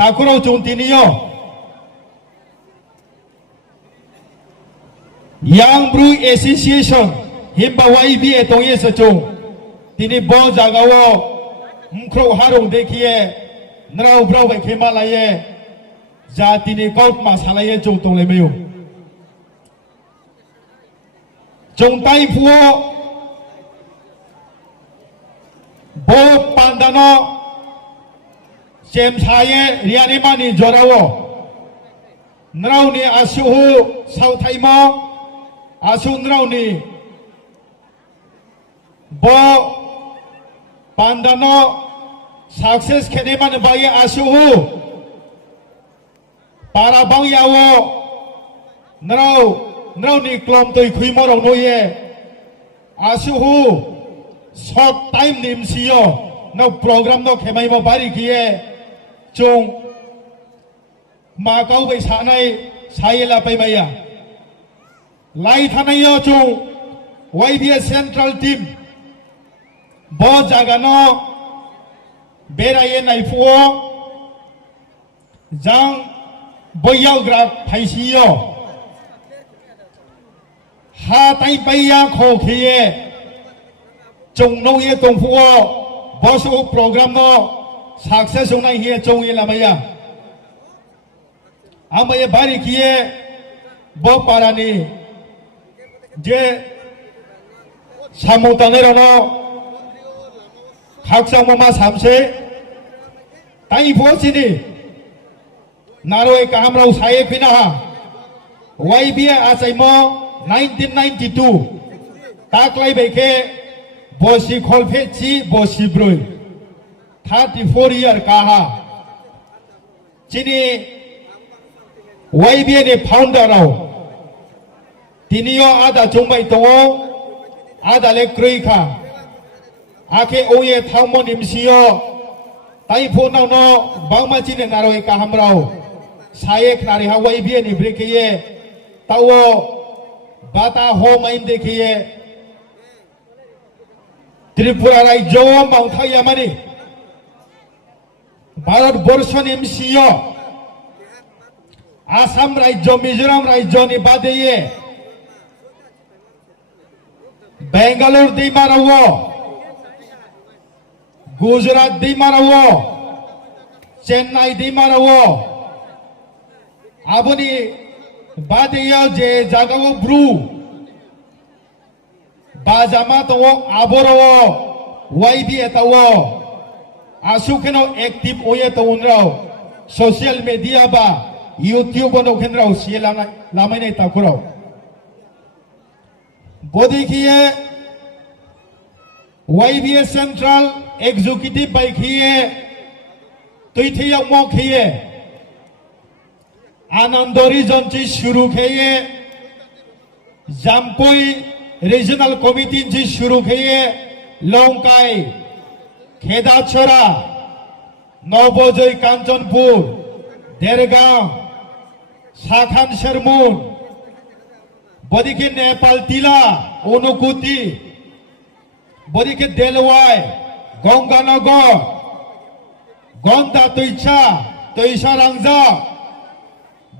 takurau chung tiniyo Young Brew Association himba YB etongye sachung tini bo jagawo mkro harung dekhiye nrau brau bai khema laye ja tini kaut ma salaye chung tong le meyo chung tai phuo bo pandano sem saye riani mani jorawo nrau ni asuhu sauthaimo asu nrau ni bo pandano success khene man baye asuhu para bang yawo nrau ni klom toi khui mo rong noye asuhu short time nim siyo no program no khemai ma bari kiye chung ma kau bai sa nai saila pai maya lai thanayo chung YBS central team bo jagano beraye nai phuo jang boyau gra phaisiyo ha tai paiya kho khiye chung no ye tong phuo bo su program no success nai he chung ye lamaya amaye bari kiye bo parani je samutangero no khaksa mama samse tai pho sini naroi kamrau saye khina ha YBA asaimo 1992 taklai beke bosi kholphe chi bosi broi 34 year kaha chini YBA ni founder rao tiniyo ada chungbai tongo ada le krui kha ake oye thaumo nimsiyo tai pho nau no bangma chine naroi ka hamrao saye khnari ha YBA ni brekiye tawo bata ho main dekhiye Tripura রাজ্য মাউথাইয়ামানি ভারতবর্ষ নিমসিয় আসাম রাজ্য মিজোরাম রাজ্য নি বাদেয়ে বেঙ্গালোর দিমারাও গুজরাট দিমারাও চেন্নাই দিমারাও আবনি বাদেয়ে যে জাগাও Bru Bajama tawo aboro YB tawo asukeno active oye tawunrao social media ba YouTube no khenrao sielana lamai nei takurao bodikiye YB central executive by khiye tuithiya mo khiye anandori jonchi shuru khiye jampoi regional committee जी शुरू किए लौंकाई खेदाछरा नवबोजई कांचनपुर देरगांव साखान शर्मुन बदिके नेपाल तिला अनुकुति बदिके देलवाई गंगानगर गंदा तैसा रंजा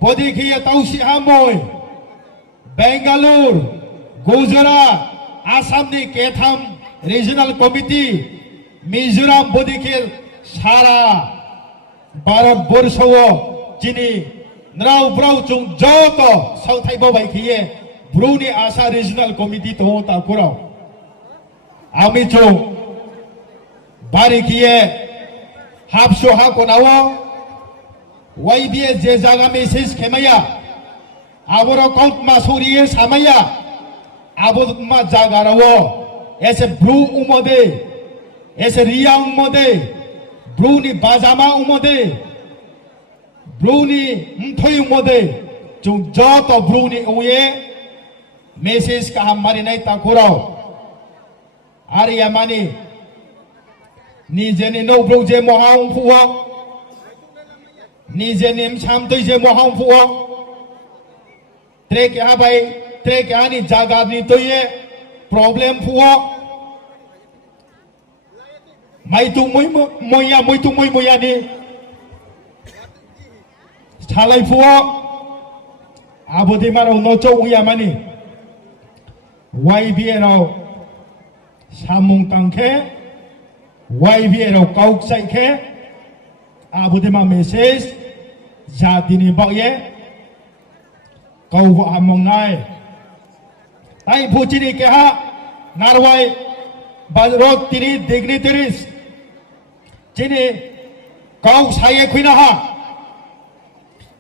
बदिके तौसी हामोय बेंगालुर गुजरात आसाम नि केथाम regional committee Mizoram बदिके सारा भारतबर्ष जिनि नराव ब्राव chung joto sauthaibo baikiye bruni asa regional committee to ta kurao ami chung barikiye hapso ha konawo YBA je jaga message khemaya aboro kaut masuriye samaya abo ma jagarawo ese blue umode ese ria umode blue ni bajama umode blue ni mthoi umode chung joto blue ni uye message ka hamari nai ta kurao ari yamani nije ni no blue je mohang phuwa nije nim cham toi je mohang phuwa trek ha bai trek ani jaga ni to ye problem phuwa mai tu moi moya ni Chalai fuo abodimaro nocho uyamani YBRO samung tangke YBRO kauk saike abodima message jatini bakye kau amongai tai puchini keha narwai bazrot tini dignitaries chini kau saye kuinaha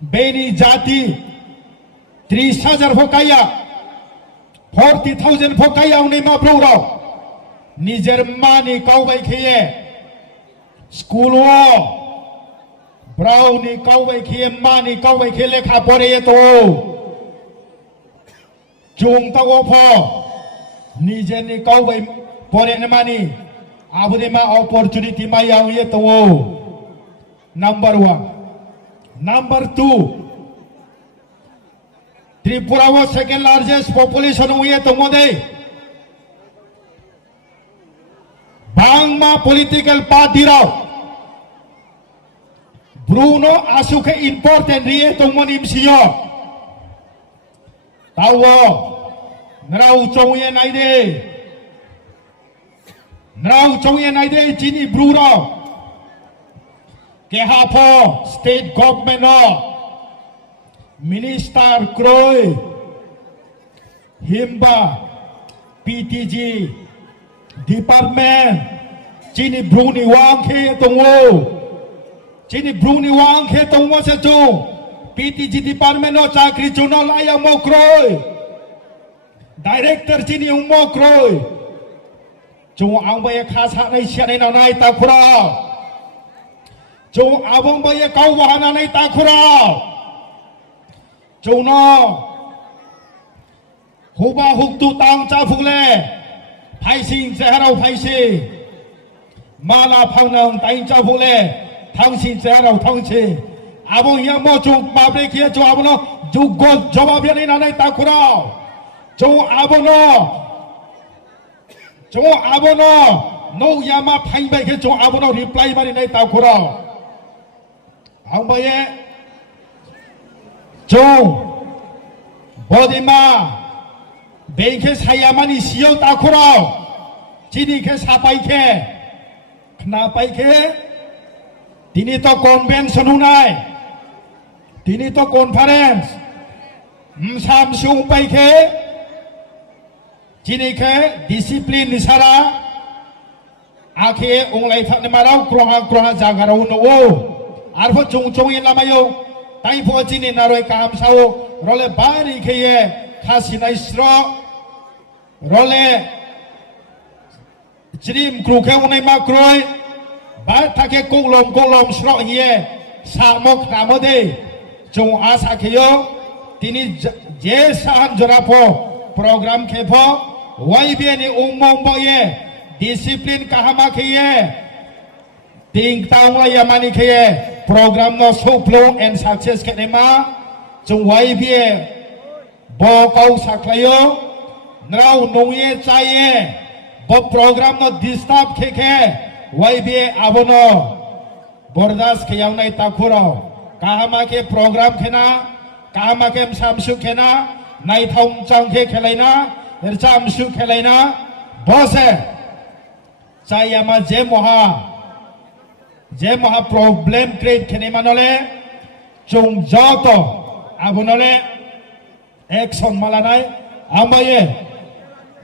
beni jati 30,000 phokaya 40,000 phokaya uni ma broro nijer mani kau bai khiye school wo browni kau bai khiye mani kau bai khiye lekha pore to chung tago pho nijer ni kau bai pore na mani abune ma opportunity ma yang ye to number 1 number 2 Tripura was second largest population huye tomode Bangma political party rao Bruno asuke important riye tomonim siyo Tawo Nrau chongye naide Jini Bruno Kehapo state government Minister Kroy Himba PTG Department Chini Bruni Wang Khe Tongwo Chini Bruni Wang Khe Tongwo se chu PTG Department no chakri chuno laya mo Kroy Director Chini mo Kroy chu ang baye khasa nai sia nai na nai ta khura chu abong baye kau wahana nai ta khura Châu nó Hú ba hục tu tang cha phục lệ Thái sinh sẽ đâu thái sinh Mà là phong nâng tay cha phục lệ Thăng sinh sẽ đâu thăng sinh À bố hiếm mô chung bà bê kia chú à bố nó Chú gột cho bà biết đi nào này ta khu nào Chú à bố nó Nô ya mà thanh bê kia chú à bố nó reply bà đi này ta khu nào Ông bà ye Chung Bodima Benke sayamani siyo takuro Chini ke sapai ke Kenapa ke Tini to convention hunai Tini to conference Msam siung pai ke Chini ke disiplin nisara Ake unglai thak nemarau Kroha jagarau no Arfo chung in lamayo Tai po chini naroi kaham sao Role bari keye Khasina isro Role Chirim kruke unai makroi Bar take kolom sro hiye Samok namode Chung asa keyo Tini je sahan jorapo Program kepo YB ni umong boye Disiplin kahama keye Ting taong la yamani keye Program no suplong and success ke nema Chung YB Bo kau saklayo Nrau nungye chaye Bo program no disturb keke YB abono Bordas ke yaw nai takuro Kahama ke program kena Kahama ke msamsu kena Nai thong chong ke kelaina Irchamsu kelaina Bose Chayama je moha problem create kene manole Chung joto abonole Action malanai Ambaye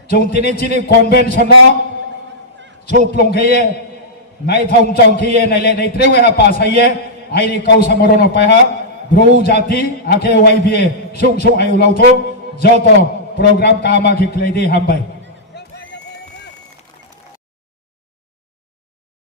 Chung tini chini convention no Suplong keye Nai thong chong keye Nai le nai trewe ha pasaye Aini kau samarono paha Bro jati Ake YBA Sung ayu lau to Joto program kama ki kledi hambai